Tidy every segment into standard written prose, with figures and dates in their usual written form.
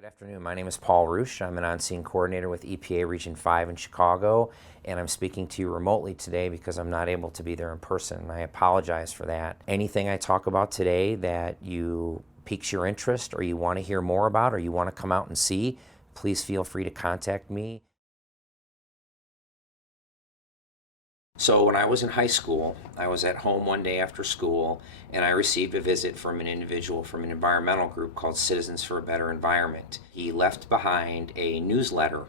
Good afternoon. My name is Paul Ruesch. I'm an on-scene coordinator with EPA Region 5 in Chicago, and I'm speaking to you remotely today because I'm not able to be there in person. I apologize for that. Anything I talk about today that you piques your interest or you want to hear more about or you want to come out and see, please feel free to contact me. So when I was in high school, I was at home one day after school, and I received a visit from an individual from an environmental group called Citizens for a Better Environment. He left behind a newsletter,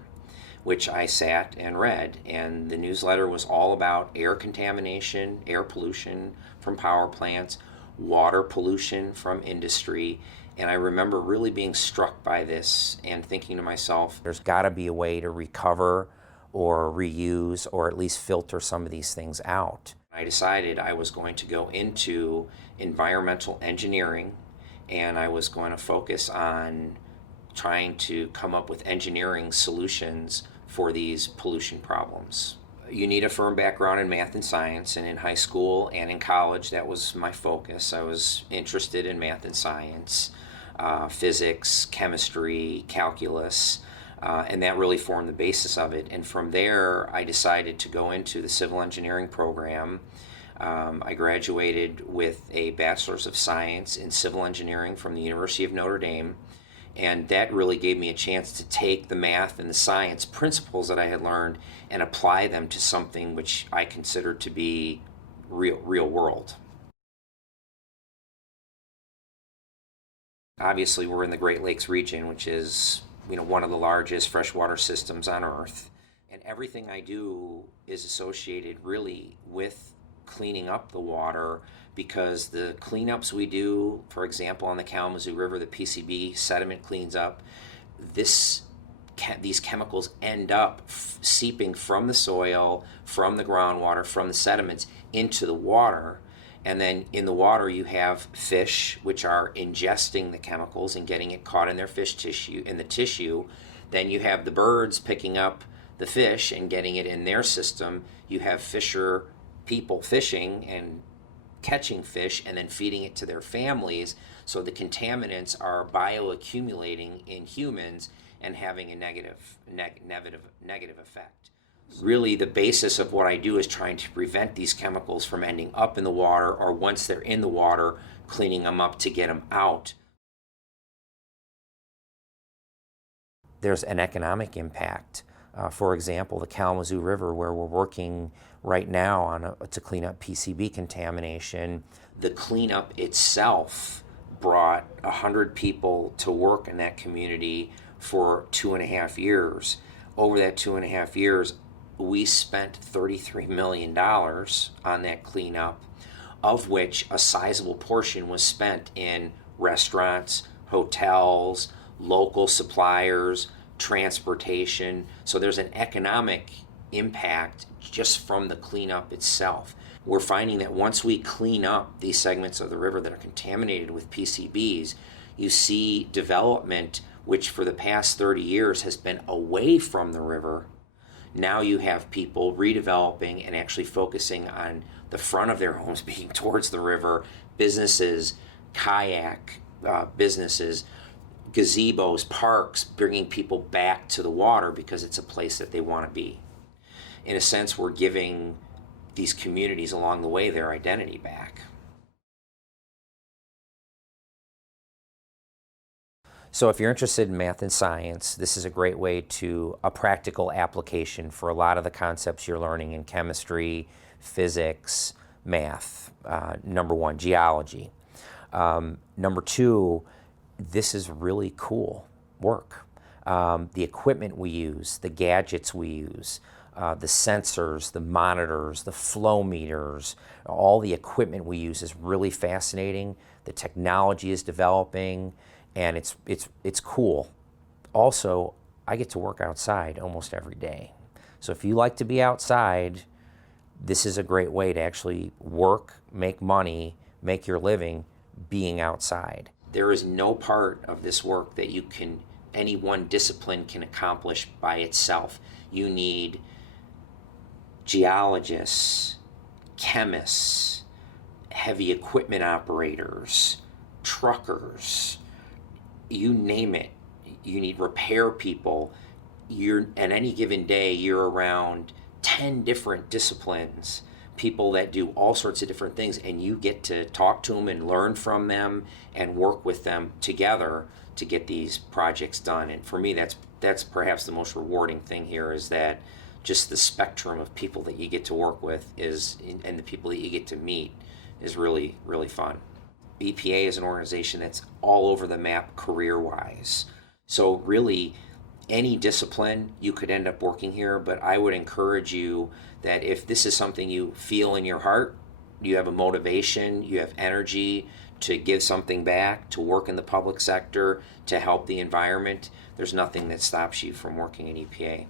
which I sat and read, and the newsletter was all about air contamination, air pollution from power plants, water pollution from industry, and I remember really being struck by this and thinking to myself, there's got to be a way to recover or reuse or at least filter some of these things out. I decided I was going to go into environmental engineering, and I was going to focus on trying to come up with engineering solutions for these pollution problems. You need a firm background in math and science, and in high school and in college that was my focus. I was interested in math and science, physics, chemistry, calculus, and that really formed the basis of it. And from there, I decided to go into the civil engineering program. I graduated with a Bachelor's of Science in Civil Engineering from the University of Notre Dame, and that really gave me a chance to take the math and the science principles that I had learned and apply them to something which I considered to be real world. Obviously, we're in the Great Lakes region, which is one of the largest freshwater systems on Earth. And everything I do is associated really with cleaning up the water, because the cleanups we do, for example, on the Kalamazoo River, the PCB sediment cleans up, these chemicals end up seeping from the soil, from the groundwater, from the sediments into the water. And then in the water you have fish, which are ingesting the chemicals and getting it caught in their fish tissue, in the tissue. Then you have the birds picking up the fish and getting it in their system. You have people fishing and catching fish and then feeding it to their families. So the contaminants are bioaccumulating in humans and having a negative effect. Really, the basis of what I do is trying to prevent these chemicals from ending up in the water, or once they're in the water, cleaning them up to get them out. There's an economic impact. For example, the Kalamazoo River, where we're working right now to clean up PCB contamination. The cleanup itself brought 100 people to work in that community for 2.5 years. Over that 2.5 years, we spent $33 million on that cleanup, of which a sizable portion was spent in restaurants, hotels, local suppliers, transportation. So there's an economic impact just from the cleanup itself. We're finding that once we clean up these segments of the river that are contaminated with PCBs, you see development which for the past 30 years has been away from the river. Now you have people redeveloping and actually focusing on the front of their homes being towards the river, businesses, kayak businesses, gazebos, parks, bringing people back to the water because it's a place that they want to be. In a sense, we're giving these communities along the way their identity back. So if you're interested in math and science, this is a great way to a practical application for a lot of the concepts you're learning in chemistry, physics, math. Number one, geology. Number two, this is really cool work. The equipment we use, the gadgets we use, the sensors, the monitors, the flow meters, all the equipment we use is really fascinating. The technology is developing, and it's cool. Also, I get to work outside almost every day. So if you like to be outside, this is a great way to actually work, make money, make your living being outside. There is no part of this work that any one discipline can accomplish by itself. You need geologists, chemists, heavy equipment operators, truckers, you name it. you need repair people. You're at any given day, you're around 10 different disciplines, people that do all sorts of different things, and you get to talk to them and learn from them and work with them together to get these projects done. And for me, that's perhaps the most rewarding thing here, is that just the spectrum of people that you get to work with is, and the people that you get to meet, is really, really fun. EPA is an organization that's all over the map career-wise. So really, any discipline you could end up working here, but I would encourage you that if this is something you feel in your heart, you have a motivation, you have energy to give something back, to work in the public sector, to help the environment, there's nothing that stops you from working in EPA.